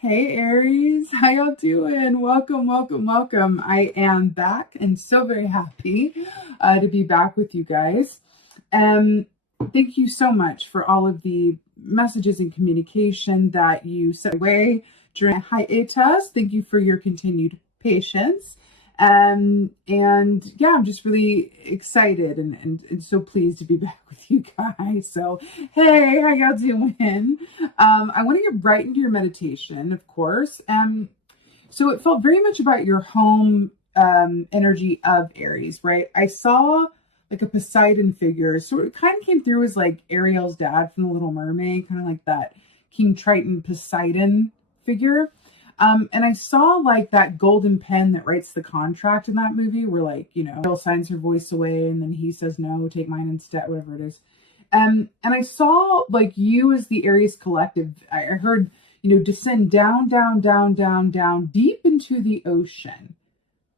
Hey Aries, how y'all doing? Welcome, welcome, welcome. I am back and so very happy to be back with you guys. Thank you so much for all of the messages and communication that you sent away during hiatus. Thank you for your continued patience. And yeah, I'm just really excited and so pleased to be back with you guys. So, hey, how y'all doing? I want to get right into your meditation, of course. So it felt very much about your home energy of Aries, right? I saw like a Poseidon figure. So it kind of came through as like Ariel's dad from The Little Mermaid, kind of like that King Triton Poseidon figure. And I saw like that golden pen that writes the contract in that movie where like, Ariel signs her voice away and then he says, no, take mine instead, whatever it is. And I saw like you as the Aries collective. I heard, descend down, down, down, down, down, deep into the ocean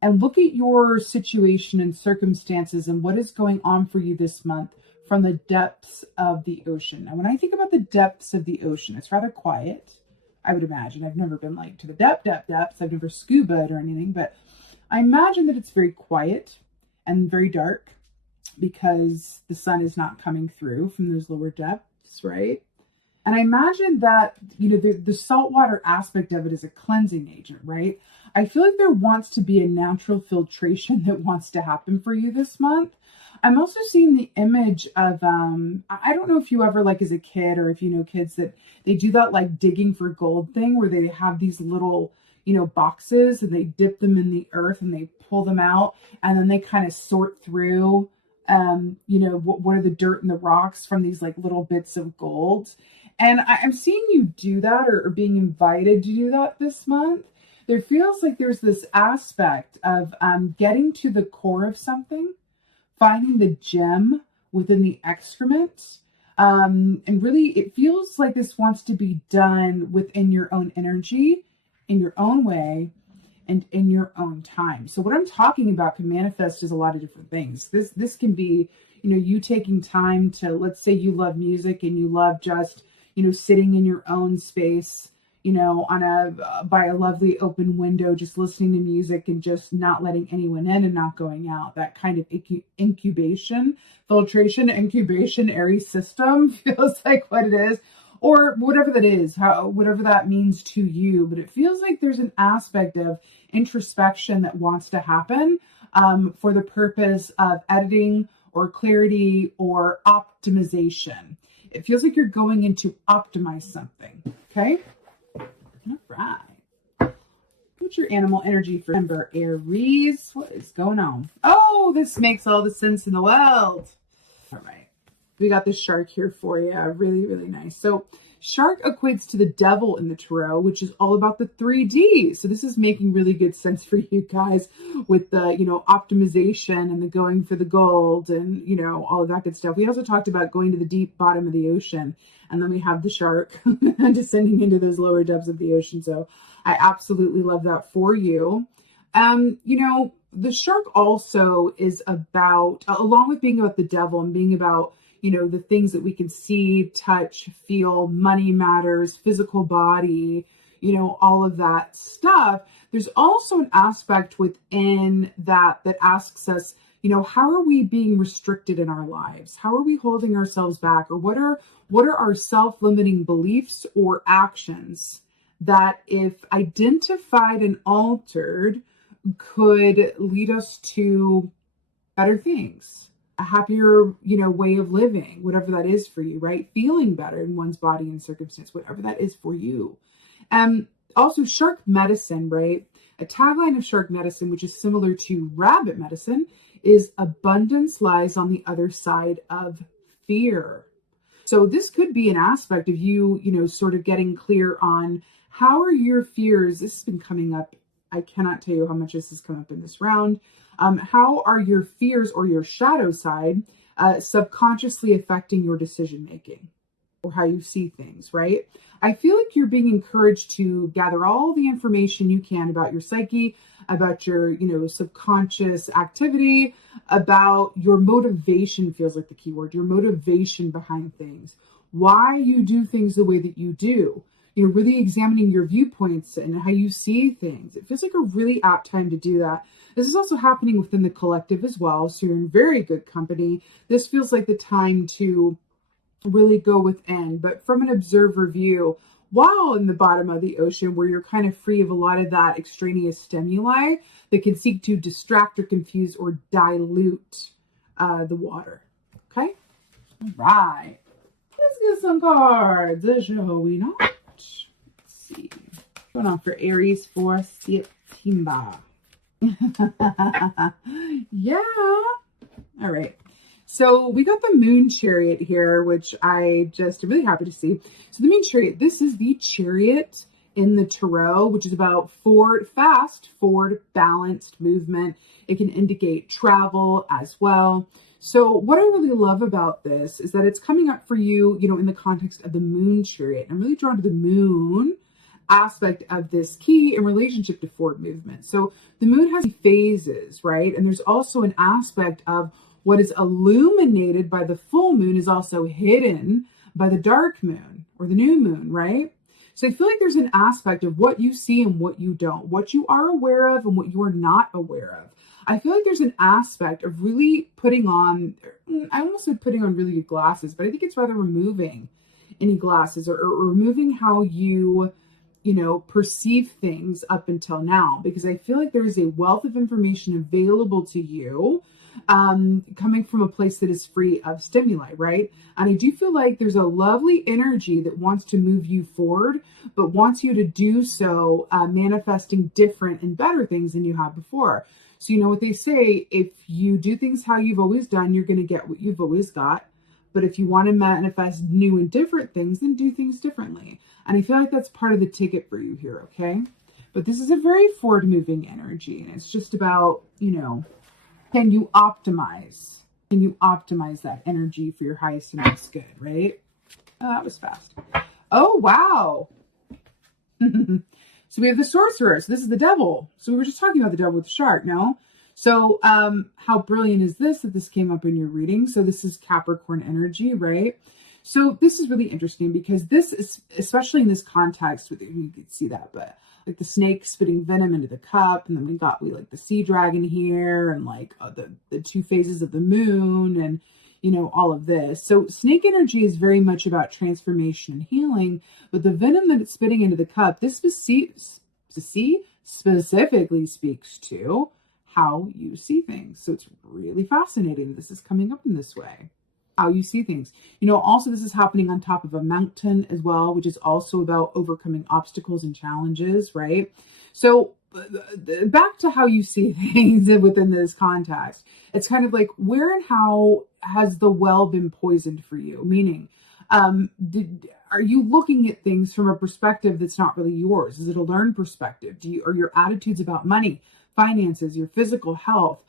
and look at your situation and circumstances and what is going on for you this month from the depths of the ocean. Now, when I think about the depths of the ocean, it's rather quiet. I would imagine. I've never been like to the depths. I've never scubaed or anything, but I imagine that it's very quiet and very dark because the sun is not coming through from those lower depths, right? And I imagine that, the saltwater aspect of it is a cleansing agent, right? I feel like there wants to be a natural filtration that wants to happen for you this month. I'm also seeing the image of, I don't know if you ever, like as a kid or if you know kids that they do that like digging for gold thing where they have these little, boxes and they dip them in the earth and they pull them out and then they kind of sort through, what are the dirt and the rocks from these like little bits of gold. And I'm seeing you do that or being invited to do that this month. There feels like there's this aspect of getting to the core of something, finding the gem within the excrement. And really, it feels like this wants to be done within your own energy, in your own way, and in your own time. So what I'm talking about can manifest as a lot of different things. This can be, you taking time to, let's say you love music and you love just, sitting in your own space, by a lovely open window, just listening to music and just not letting anyone in and not going out. That kind of incubation, filtration, incubation, Aries system feels like what it is, or whatever that is, whatever that means to you. But it feels like there's an aspect of introspection that wants to happen for the purpose of editing or clarity or optimization. It feels like you're going in to optimize something. Okay. All right. What's your animal energy for December, Aries? What is going on? Oh, this makes all the sense in the world. All right. We got this shark here for you. Really, really nice. So shark equates to the devil in the tarot, which is all about the 3D. So this is making really good sense for you guys with the, optimization and the going for the gold and, all of that good stuff. We also talked about going to the deep bottom of the ocean. And then we have the shark descending into those lower depths of the ocean. So I absolutely love that for you. The shark also is about, along with being about the devil and being about, the things that we can see, touch, feel, money matters, physical body, all of that stuff. There's also an aspect within that asks us, how are we being restricted in our lives? How are we holding ourselves back? Or what are our self-limiting beliefs or actions that, if identified and altered, could lead us to better things, a happier, way of living, whatever that is for you, right? Feeling better in one's body and circumstance, whatever that is for you. Also shark medicine, right? A tagline of shark medicine, which is similar to rabbit medicine, is abundance lies on the other side of fear. So this could be an aspect of you, sort of getting clear on how are your fears. This has been coming up. I cannot tell you how much this has come up in this round. How are your fears or your shadow side subconsciously affecting your decision making or how you see things, right? I feel like you're being encouraged to gather all the information you can about your psyche, about your, subconscious activity, about your motivation feels like the key word, your motivation behind things, why you do things the way that you do. really examining your viewpoints and how you see things. It feels like a really apt time to do that. This is also happening within the collective as well. So you're in very good company. This feels like the time to really go within, but from an observer view, while in the bottom of the ocean where you're kind of free of a lot of that extraneous stimuli that can seek to distract or confuse or dilute the water. Okay? All right. Let's get some cards, shall we not? Let's see. What's going on for Aries for September? Yeah. All right. So we got the Moon Chariot here, which I just am really happy to see. So the Moon Chariot, this is the chariot in the tarot, which is about fast, forward, balanced movement. It can indicate travel as well. So what I really love about this is that it's coming up for you, in the context of the Moon Chariot. I'm really drawn to the moon aspect of this key in relationship to forward movement. So the moon has phases, right? And there's also an aspect of what is illuminated by the full moon is also hidden by the dark moon or the new moon, right? So I feel like there's an aspect of what you see and what you don't, what you are aware of and what you are not aware of. I feel like there's an aspect of really putting on, I almost said putting on really good glasses, but I think it's rather removing any glasses or removing how you perceive things up until now, because I feel like there is a wealth of information available to you coming from a place that is free of stimuli, right? And I do feel like there's a lovely energy that wants to move you forward, but wants you to do so manifesting different and better things than you have before. So what they say, if you do things how you've always done, you're going to get what you've always got. But if you want to manifest new and different things, then do things differently. And I feel like that's part of the ticket for you here, okay? But this is a very forward-moving energy, and it's just about, can you optimize? Can you optimize that energy for your highest and best good, right? Oh, that was fast. Oh, wow. So we have the Sorcerer. So this is the devil. So we were just talking about the devil with the shark, no? So how brilliant is this that this came up in your reading? So this is Capricorn energy, right? So this is really interesting because this is, especially in this context, you can see that, but like the snake spitting venom into the cup, and then we like the sea dragon here, and like the two phases of the moon, and all of this. So snake energy is very much about transformation and healing, but the venom that it's spitting into the cup, this specifically speaks to how you see things. So it's really fascinating. This is coming up in this way. How you see things. Also this is happening on top of a mountain as well, which is also about overcoming obstacles and challenges, right? So back to how you see things within this context. It's kind of like, where and how has the well been poisoned for you? Meaning, are you looking at things from a perspective that's not really yours? Is it a learned perspective? Are your attitudes about money, finances, your physical health,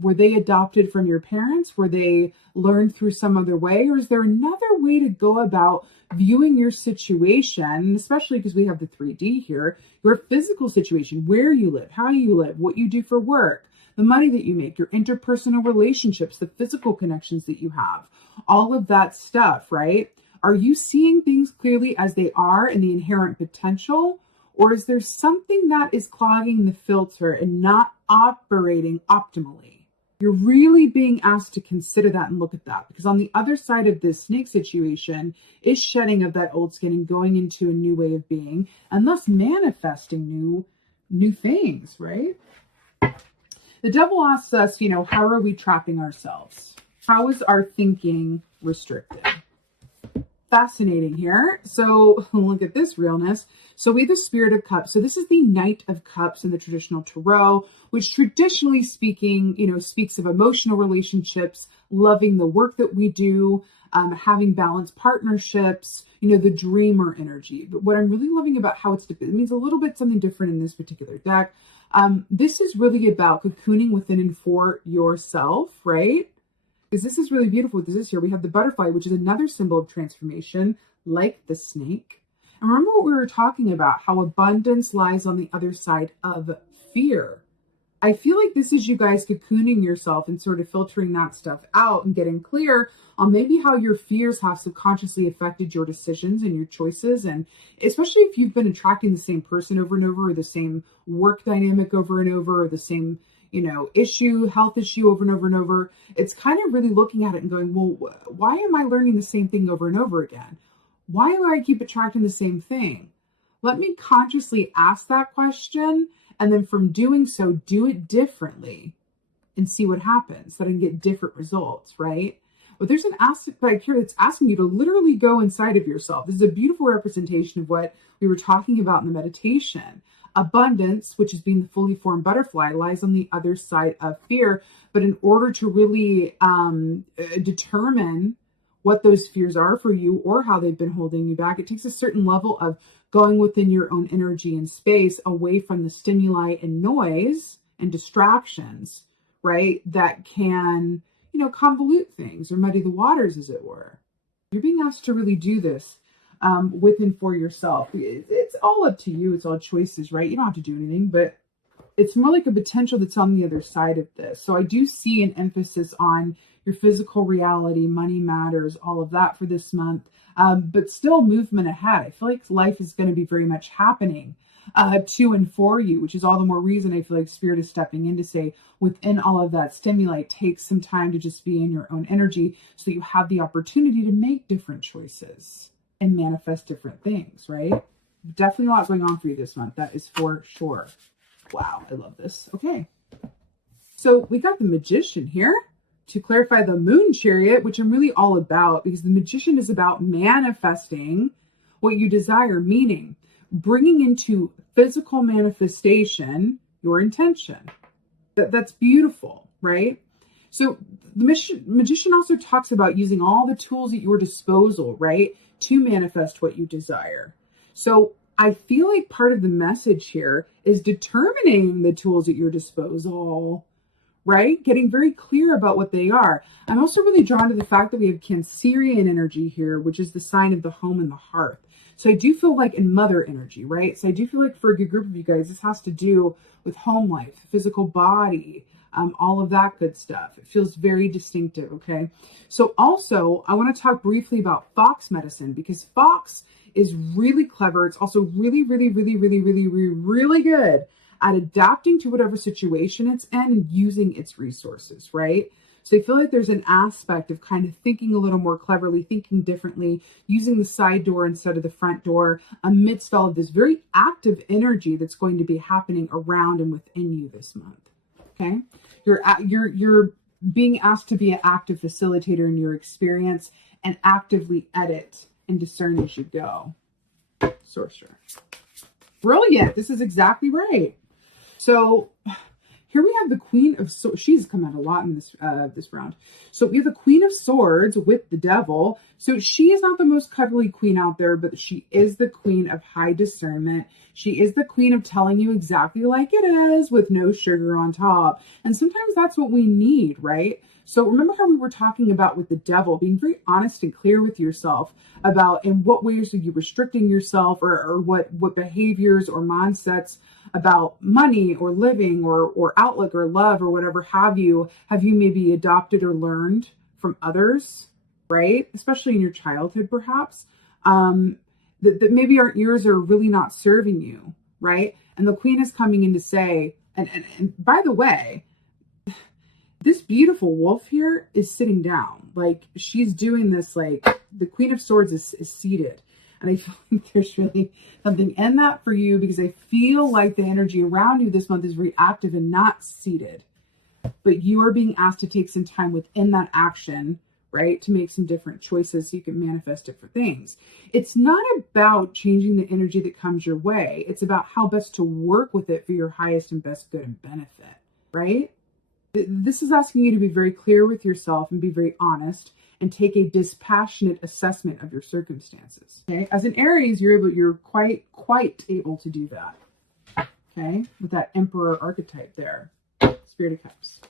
were they adopted from your parents? Were they learned through some other way? Or is there another way to go about viewing your situation? And especially because we have the 3D here, your physical situation, where you live, how you live, what you do for work, the money that you make, your interpersonal relationships, the physical connections that you have, all of that stuff, right? Are you seeing things clearly as they are and the inherent potential? Or is there something that is clogging the filter and not operating optimally? You're really being asked to consider that and look at that, because on the other side of this snake situation is shedding of that old skin and going into a new way of being, and thus manifesting new things, right? The devil asks us, how are we trapping ourselves? How is our thinking restricted? Fascinating here. So look at this realness. So we have the Spirit of Cups. So this is the Knight of Cups in the traditional tarot, which traditionally speaking, speaks of emotional relationships, loving the work that we do, having balanced partnerships, the dreamer energy. But what I'm really loving about how it means a little bit something different in this particular deck. This is really about cocooning within and for yourself, right? Because this is really beautiful. This is here. We have the butterfly, which is another symbol of transformation, like the snake. And remember what we were talking about, how abundance lies on the other side of fear. I feel like this is you guys cocooning yourself and sort of filtering that stuff out and getting clear on maybe how your fears have subconsciously affected your decisions and your choices. And especially if you've been attracting the same person over and over, or the same work dynamic over and over, or the same, health issue over and over and over, it's kind of really looking at it and going, well, why am I learning the same thing over and over again? Why do I keep attracting the same thing? Let me consciously ask that question, and then from doing so, do it differently and see what happens, so that I can get different results, right? But there's an aspect back here that's asking you to literally go inside of yourself. This is a beautiful representation of what we were talking about in the meditation. Abundance, which is being the fully formed butterfly, lies on the other side of fear. But in order to really determine what those fears are for you, or how they've been holding you back, it takes a certain level of going within your own energy and space, away from the stimuli and noise and distractions, right? That can, convolute things or muddy the waters, as it were. You're being asked to really do this with and for yourself. It's all up to you. It's all choices, right? You don't have to do anything, but it's more like a potential that's on the other side of this. So I do see an emphasis on your physical reality, money matters, all of that for this month. But still movement ahead. I feel like life is going to be very much happening to and for you, which is all the more reason I feel like Spirit is stepping in to say, within all of that stimuli, take some time to just be in your own energy, so that you have the opportunity to make different choices and manifest different things, right? Definitely a lot going on for you this month. That is for sure. Wow, I love this. Okay. So we got the Magician here to clarify the Moon Chariot, which I'm really all about, because the Magician is about manifesting what you desire, meaning bringing into physical manifestation your intention. That's beautiful, right? So the Magician also talks about using all the tools at your disposal, right, to manifest what you desire. So I feel like part of the message here is determining the tools at your disposal, right? Getting very clear about what they are. I'm also really drawn to the fact that we have Cancerian energy here, which is the sign of the home and the hearth. So I do feel like in mother energy, right? So I do feel like for a good group of you guys, this has to do with home life, physical body, all of that good stuff. It feels very distinctive, okay? So also, I want to talk briefly about fox medicine, because fox is really clever. It's also really, really, really, really, really, really, really good at adapting to whatever situation it's in and using its resources, right? So I feel like there's an aspect of kind of thinking a little more cleverly, thinking differently, using the side door instead of the front door, amidst all of this very active energy that's going to be happening around and within you this month. Okay, you're being asked to be an active facilitator in your experience, and actively edit and discern as you go. Sorcerer. Brilliant. This is exactly right. So here we have the Queen of Swords. She's come out a lot in this round. So we have the Queen of Swords with the Devil. So she is not the most cuddly queen out there, but she is the queen of high discernment. She is the queen of telling you exactly like it is, with no sugar on top. And sometimes that's what we need, right? So remember how we were talking about with the Devil, being very honest and clear with yourself about in what ways are you restricting yourself, or what behaviors or mindsets about money or living or outlook or love or whatever have you maybe adopted or learned from others, right? Especially in your childhood, perhaps, that maybe our ears are really not serving you, right? And the Queen is coming in to say, and by the way, this beautiful wolf here is sitting down. Like, she's doing this, like, the Queen of Swords is seated. And I feel like there's really something in that for you, because I feel like the energy around you this month is very active and not seated. But you are being asked to take some time within that action, right, to make some different choices so you can manifest different things. It's not about changing the energy that comes your way. It's about how best to work with it for your highest and best good and benefit, right? This is asking you to be very clear with yourself and be very honest and take a dispassionate assessment of your circumstances. Okay, as an Aries, you're quite able to do that. Okay, with that Emperor archetype there, Spirit of Cups.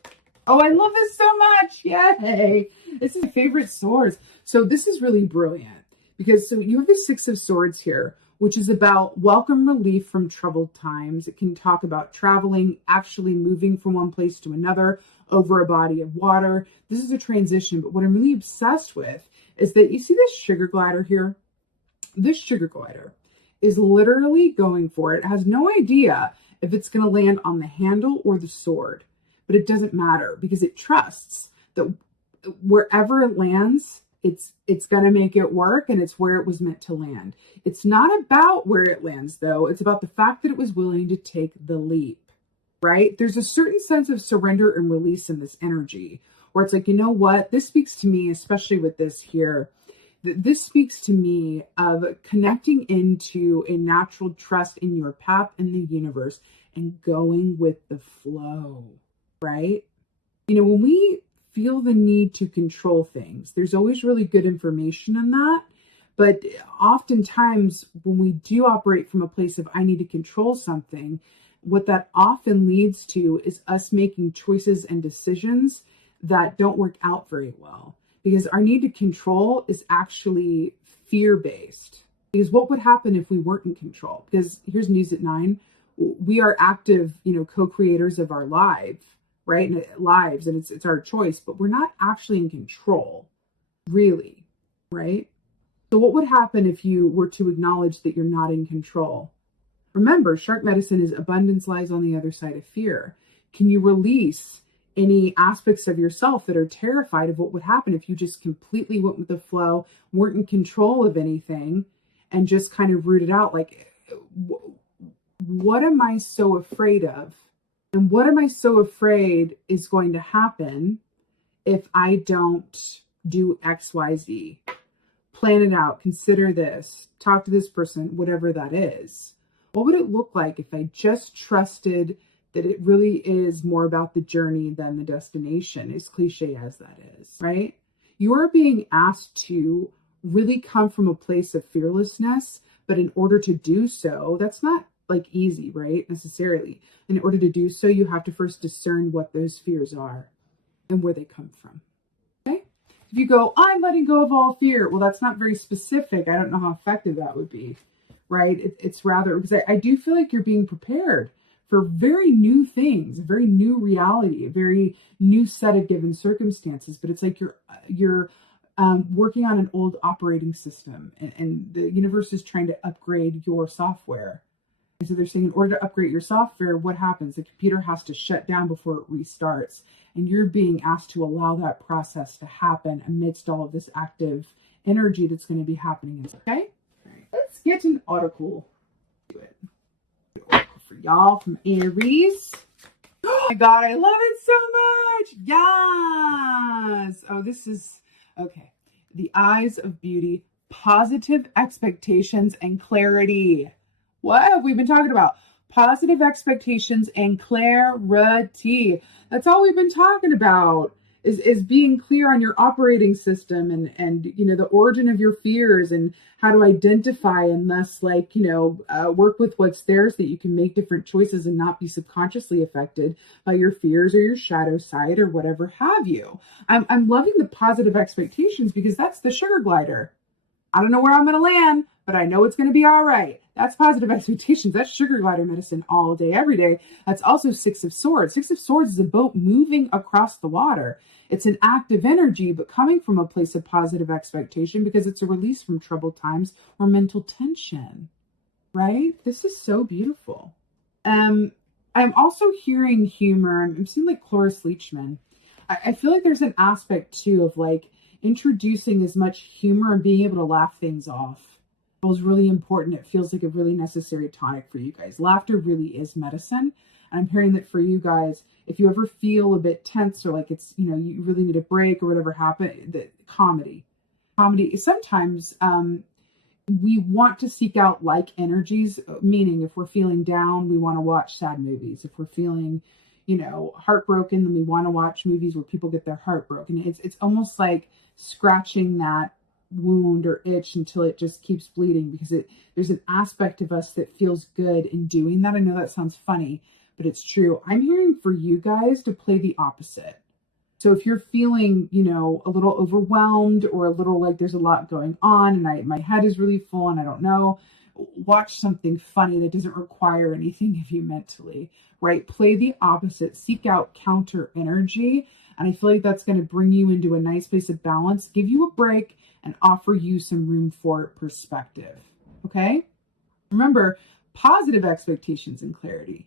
Oh, I love this so much! Yay! This is my favorite swords. So this is really brilliant, because so you have the Six of Swords here, which is about welcome relief from troubled times. It can talk about traveling, actually moving from one place to another over a body of water. This is a transition, but what I'm really obsessed with is that you see this sugar glider here? This sugar glider is literally going for it. It has no idea if it's going to land on the handle or the sword, but it doesn't matter because it trusts that wherever it lands, it's going to make it work, and it's where it was meant to land. It's not about where it lands, though. It's about the fact that it was willing to take the leap, right? There's a certain sense of surrender and release in this energy where it's like, you know what? This speaks to me, especially with this here. This speaks to me of connecting into a natural trust in your path in the universe and going with the flow, right? You know, when we feel the need to control things, there's always really good information in that. But oftentimes when we do operate from a place of I need to control something, what that often leads to is us making choices and decisions that don't work out very well. Because our need to control is actually fear-based. Because what would happen if we weren't in control? Because here's News at 9. We are active, co-creators of our lives, right? And it's our choice, but we're not actually in control, really, right? So what would happen if you were to acknowledge that you're not in control? Remember, shark medicine is abundance lies on the other side of fear. Can you release any aspects of yourself that are terrified of what would happen if you just completely went with the flow, weren't in control of anything, and just kind of rooted out? Like, what am I so afraid of? And what am I so afraid is going to happen if I don't do X, Y, Z? Plan it out, consider this, talk to this person, whatever that is. What would it look like if I just trusted that it really is more about the journey than the destination, as cliche as that is, right? You are being asked to really come from a place of fearlessness, but in order to do so, that's not like easy, right? Necessarily. In order to do so, you have to first discern what those fears are and where they come from, okay? If you go, I'm letting go of all fear, well, that's not very specific. I don't know how effective that would be, right? It's rather, because I do feel like you're being prepared for very new things, a very new reality, a very new set of given circumstances. But it's like you're working on an old operating system, and the universe is trying to upgrade your software. And so they're saying in order to upgrade your software, what happens? The computer has to shut down before it restarts. And you're being asked to allow that process to happen amidst all of this active energy that's going to be happening. Okay? All right. Let's get an oracle. Do it. For y'all from Aries. Oh my God, I love it so much. Yes. Oh, this is okay. The eyes of beauty, positive expectations and clarity. What have we been talking about? Positive expectations and clarity. That's all we've been talking about is being clear on your operating system and the origin of your fears and how to identify and thus work with what's there so that you can make different choices and not be subconsciously affected by your fears or your shadow side or whatever have you. I'm loving the positive expectations because that's the sugar glider. I don't know where I'm going to land, but I know it's going to be all right. That's positive expectations. That's sugar glider medicine all day, every day. That's also Six of Swords. Six of Swords is a boat moving across the water. It's an active energy, but coming from a place of positive expectation because it's a release from troubled times or mental tension, right? This is so beautiful. I'm also hearing humor. I'm seeing like Cloris Leachman. I feel like there's an aspect too of like introducing as much humor and being able to laugh things off. Is really important. It feels like a really necessary tonic for you guys. Laughter really is medicine. And I'm hearing that for you guys, if you ever feel a bit tense or like it's, you really need a break or whatever happened, the comedy sometimes we want to seek out like energies, meaning if we're feeling down, we want to watch sad movies. If we're feeling, heartbroken, then we want to watch movies where people get their heart broken. It's almost like scratching that wound or itch until it just keeps bleeding because there's an aspect of us that feels good in doing that. I know that sounds funny, but it's true. I'm hearing for you guys to play the opposite. So if you're feeling, a little overwhelmed or a little like there's a lot going on and my head is really full and I don't know, watch something funny that doesn't require anything of you mentally, right? Play the opposite, seek out counter energy. And I feel like that's going to bring you into a nice place of balance, give you a break, and offer you some room for perspective. Okay? Remember, positive expectations and clarity.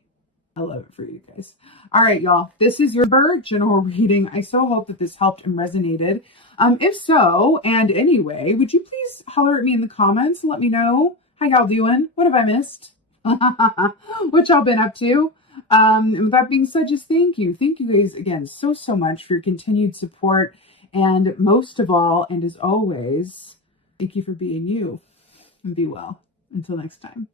I love it for you guys. All right, y'all. This is your general reading. I so hope that this helped and resonated. If so, and anyway, would you please holler at me in the comments and let me know how y'all doing? What have I missed? What y'all been up to? And with that being said, just thank you. Thank you guys again so much for your continued support. And most of all, and as always, thank you for being you. And be well. Until next time.